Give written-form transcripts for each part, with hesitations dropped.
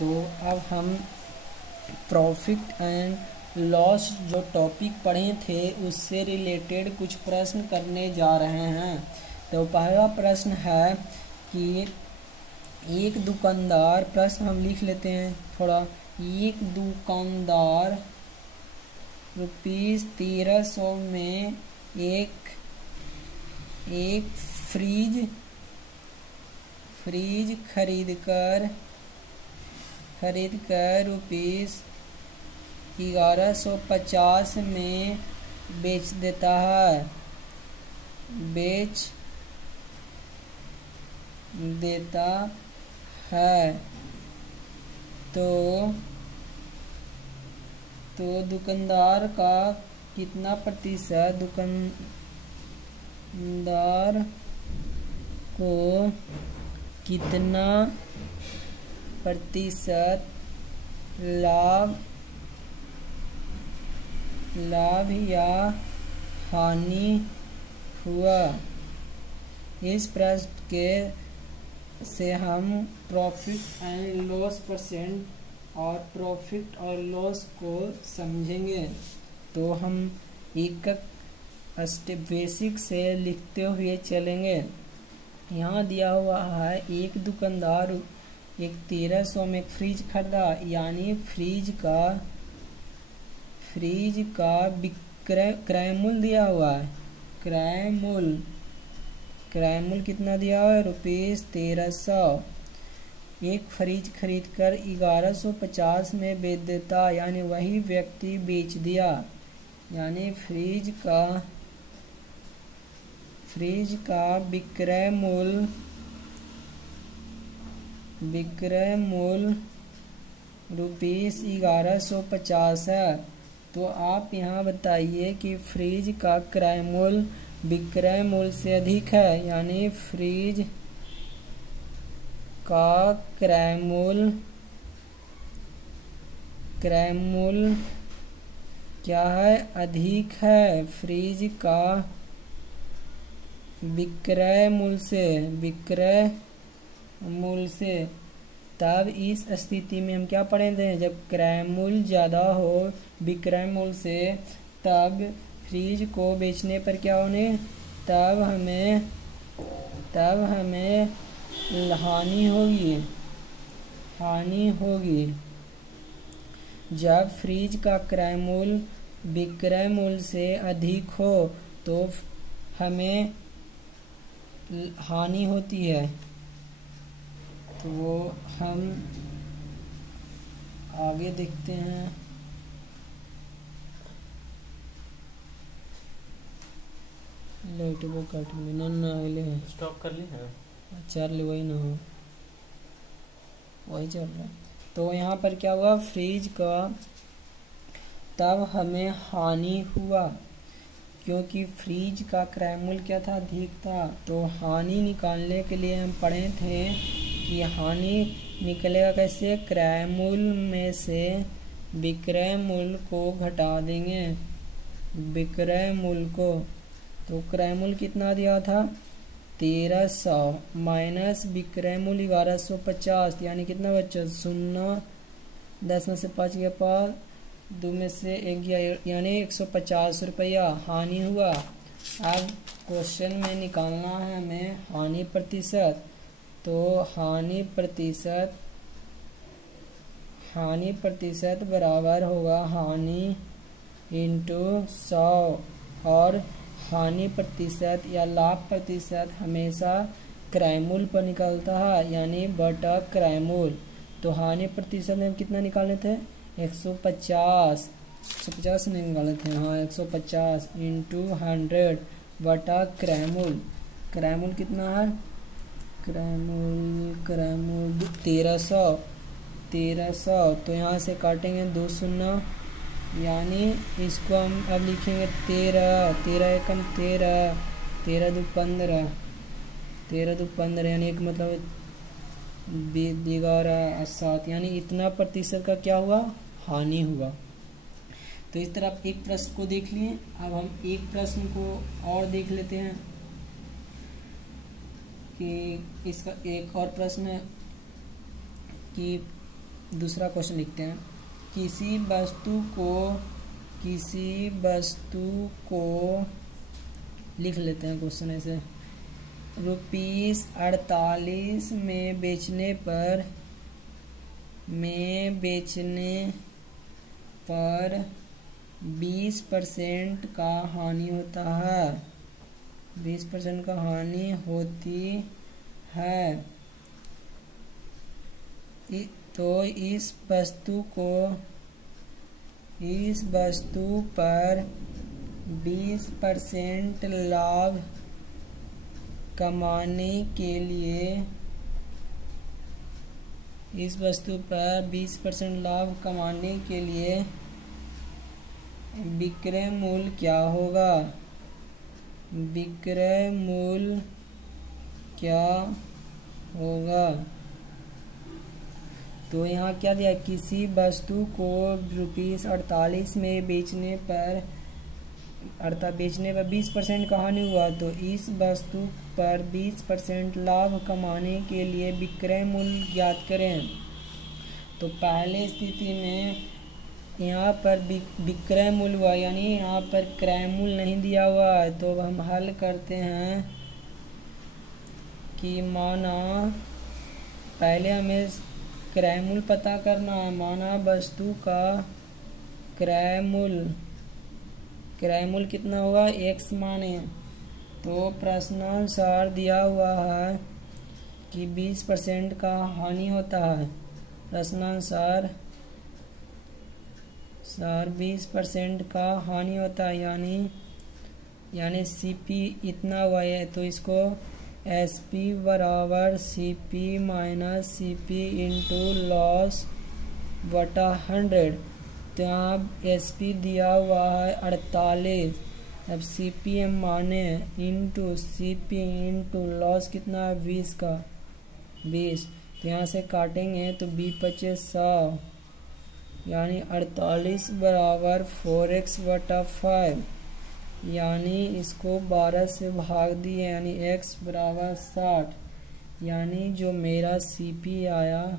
तो अब हम प्रॉफिट एंड लॉस जो टॉपिक पढ़े थे उससे रिलेटेड कुछ प्रश्न करने जा रहे हैं। तो पहला प्रश्न है कि एक दुकानदार, प्रश्न हम लिख लेते हैं थोड़ा। एक दुकानदार ₹1300 में एक फ्रिज खरीद कर ₹1150 में बेच देता है। तो दुकानदार का कितना प्रतिशत, दुकानदार को कितना प्रतिशत लाभ या हानि हुआ। इस प्रश्न से हम प्रॉफिट एंड लॉस परसेंट और प्रॉफिट और लॉस को समझेंगे। तो हम एक स्टेप बेसिक से लिखते हुए चलेंगे। यहाँ दिया हुआ है एक दुकानदार 1300 में एक फ्रिज खरीदा, यानी फ्रिज का क्रय मूल्य दिया हुआ है। क्रय मूल्य कितना दिया हुआ है? ₹1300। एक फ्रिज खरीद कर 1150 में बेच देता, यानी वही व्यक्ति बेच दिया, यानी फ्रिज का विक्रय मूल्य ₹1150 है। तो आप यहाँ बताइए कि फ्रिज का क्रय मूल्य विक्रय मूल्य से अधिक है, यानी फ्रिज का क्रय मूल्य क्या है? अधिक है फ्रिज का विक्रय मूल्य से। तब इस स्थिति में हम क्या पढ़ेंगे? जब क्रय मूल्य ज़्यादा हो विक्रय मूल्य से, तब फ्रिज को बेचने पर क्या होने? तब हमें हानि होगी। जब फ्रिज का क्रय मूल्य विक्रय मूल्य से अधिक हो तो हमें हानि होती है। तो हम आगे देखते हैं। लाइट वो काट लेना ना, अगले स्टॉप कर ली है, चल वही ना हो, वही चल रहा। तो यहाँ पर क्या हुआ? फ्रिज का तब हमें हानि हुआ, क्योंकि फ्रिज का क्रय मूल्य क्या था? अधिक था। तो हानि निकालने के लिए हम पढ़े थे कि हानि निकलेगा कैसे? क्रय मूल्य में से विक्रय मूल्य को घटा देंगे, विक्रय मूल्य को। तो क्रय मूल्य कितना दिया था? 1300 माइनस विक्रय मूल्य 1150, यानी कितना बच्चा? 0, 10 में से 5 गया 5, 2 में से 1 गया, यानी 150 रुपया हानि हुआ। अब क्वेश्चन में निकालना है हमें हानि प्रतिशत। तो हानि प्रतिशत बराबर होगा हानि इंटू 100, और हानि प्रतिशत या लाभ प्रतिशत हमेशा क्रय मूल्य पर निकलता है, यानी बटा क्रय मूल्य। तो हानि प्रतिशत में कितना निकाले थे? 150 नहीं निकाले थे, हाँ 150 इंटू 100 बटा क्रय मूल्य। क्रय मूल्य कितना है? क्रय मूल्य 1300। तो यहाँ से काटेंगे 2 शून्य, यानी इसको हम अब लिखेंगे 13 एकम 13 दो 15, 13 दो 15, यानी एक मतलब 11 7, यानी इतना प्रतिशत का क्या हुआ? हानि हुआ। तो इस तरह आप एक प्रश्न को देख लिए। अब हम एक प्रश्न को और देख लेते हैं कि इसका एक और प्रश्न है कि दूसरा क्वेश्चन लिखते हैं। किसी वस्तु को लिख लेते हैं क्वेश्चन ऐसे। ₹48 में बेचने पर 20% का हानि होता है, 20% का हानि होती है। तो इस वस्तु पर 20% लाभ कमाने के लिए विक्रय मूल्य क्या होगा? विक्रय मूल्य क्या होगा? तो यहाँ क्या दिया? किसी वस्तु को ₹48 में बेचने पर 20% का हानि हुआ, तो इस वस्तु पर 20% लाभ कमाने के लिए विक्रय मूल्य ज्ञात करें। तो पहले स्थिति में यहाँ पर विक्रय मूल्य हुआ, यानी यहाँ पर क्रय मूल्य नहीं दिया हुआ है। तो हम हल करते हैं कि माना पहले हमें क्रय मूल्य पता करना है। माना वस्तु का क्रय मूल्य कितना होगा? x माने। तो प्रश्नानुसार दिया हुआ है कि 20% का हानि होता है। प्रश्नानुसार 20% का हानि होता है, यानी CP इतना हुआ है। तो इसको SP बराबर CP minus CP into loss बटा 100। तो यहाँ SP दिया हुआ है 48। अब CPM माने इंटू CP इंटू लॉस कितना है? 20 का 20। तो यहाँ से काटेंगे तो 20×5 यानी 48 बराबर 4x बटा 5, यानी इसको 12 से भाग दिए, यानी x बराबर 60। यानी जो मेरा CP आया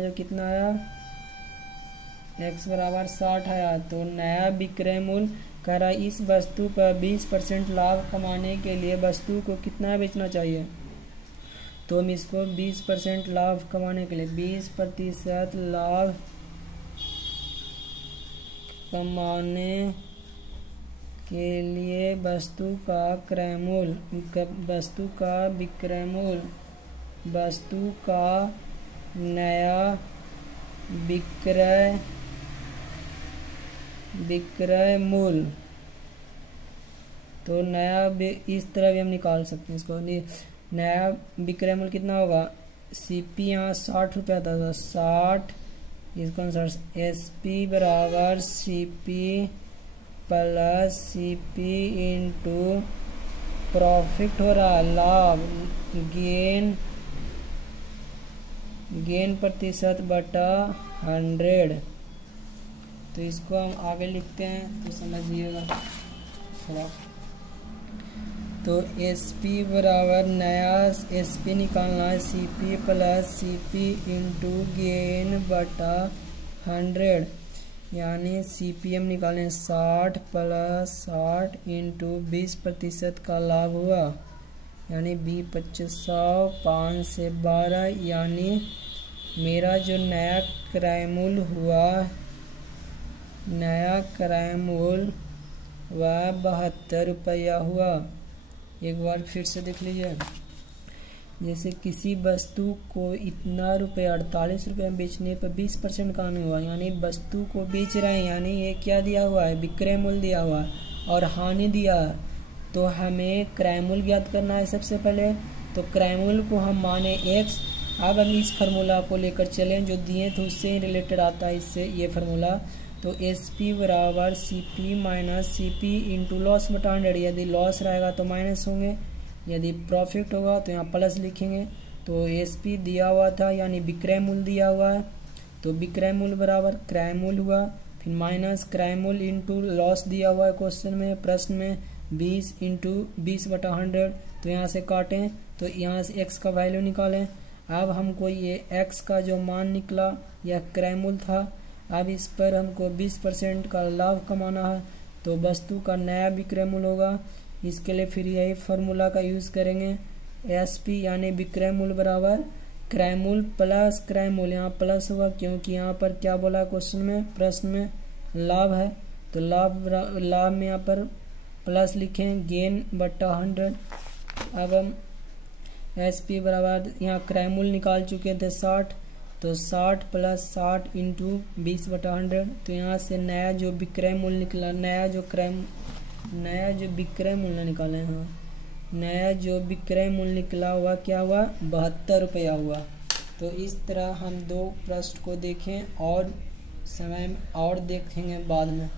जो कितना आया? x बराबर 60 आया। तो नया विक्रय मूल्य कह रहा है इस वस्तु पर 20% लाभ कमाने के लिए वस्तु को कितना बेचना चाहिए। तो हम इसको 20% लाभ कमाने के लिए 20% लाभ कमाने के लिए वस्तु का क्रय मूल्य, वस्तु का विक्रय मूल्य, वस्तु का नया विक्रय मूल्य। तो नया इस तरह भी हम निकाल सकते हैं इसको। नया विक्रय मूल्य कितना होगा? CP यहाँ 60 रुपया था, 60 इसको आंसर SP बराबर CP plus CP into profit हो रहा है लाभ, गेन प्रतिशत बटा 100। तो इसको हम आगे लिखते हैं तो समझिएगा थोड़ा। तो SP बराबर नया SP निकालना है CP plus CP into gain बटा 100, यानी CPM निकालें 60 प्लस 60 इंटू 20% का लाभ हुआ, यानी 20×25 5 से 12, यानी मेरा जो नया क्रय मूल्य हुआ, नया क्रय मूल्य वह 72 रुपया हुआ। एक बार फिर से देख लीजिए। जैसे किसी वस्तु को इतना रुपये 48 रुपये में बेचने पर 20% का हानि हुआ, यानी वस्तु को बेच रहे हैं, यानी ये क्या दिया हुआ है? विक्रय मूल्य दिया हुआ है और हानि दिया है। तो हमें क्रय मूल्य ज्ञात करना है सबसे पहले। तो क्रय मूल्य को हम माने x। अब हम इस फार्मूला को लेकर चलें जो दिए थे उससे ही रिलेटेड आता है, इससे ये फार्मूला। तो SP बराबर CP minus CP into loss बटा 100। यदि लॉस रहेगा तो माइनस होंगे, यदि प्रॉफिट होगा तो यहाँ प्लस लिखेंगे। तो SP दिया हुआ था, यानी विक्रय मूल्य दिया हुआ है, तो विक्रय मूल्य बराबर क्रय मूल्य हुआ, फिर माइनस क्रय मूल्य इंटू लॉस दिया हुआ है क्वेश्चन में, प्रश्न में 20 इंटू 20 बटा 100। तो यहाँ से काटें तो यहाँ से x का वैल्यू निकालें। अब हमको ये एक्स का जो मान निकला यह क्रय मूल्य था। अब इस पर हमको 20% का लाभ कमाना है, तो वस्तु का नया विक्रय मूल्य होगा। इसके लिए फिर यही फार्मूला का यूज़ करेंगे, एसपी यानी विक्रय मूल्य बराबर क्रय मूल्य प्लस क्रय मूल्य। यहाँ प्लस होगा क्योंकि यहाँ पर क्या बोला क्वेश्चन में, प्रश्न में लाभ है, तो लाभ में यहाँ पर प्लस लिखें, गेन बट्टा 100। अब हम एस पी बराबर यहाँ क्रय मूल्य निकाल चुके थे 60, तो 60 प्लस 60 इंटू 20/100। तो यहाँ से नया जो विक्रय मूल्य निकला, नया जो विक्रय मूल्य निकाले हैं, नया जो विक्रय मूल्य निकला हुआ क्या हुआ, 72 रुपया हुआ। तो इस तरह हम 2 प्रश्न को देखें और समय और देखेंगे बाद में।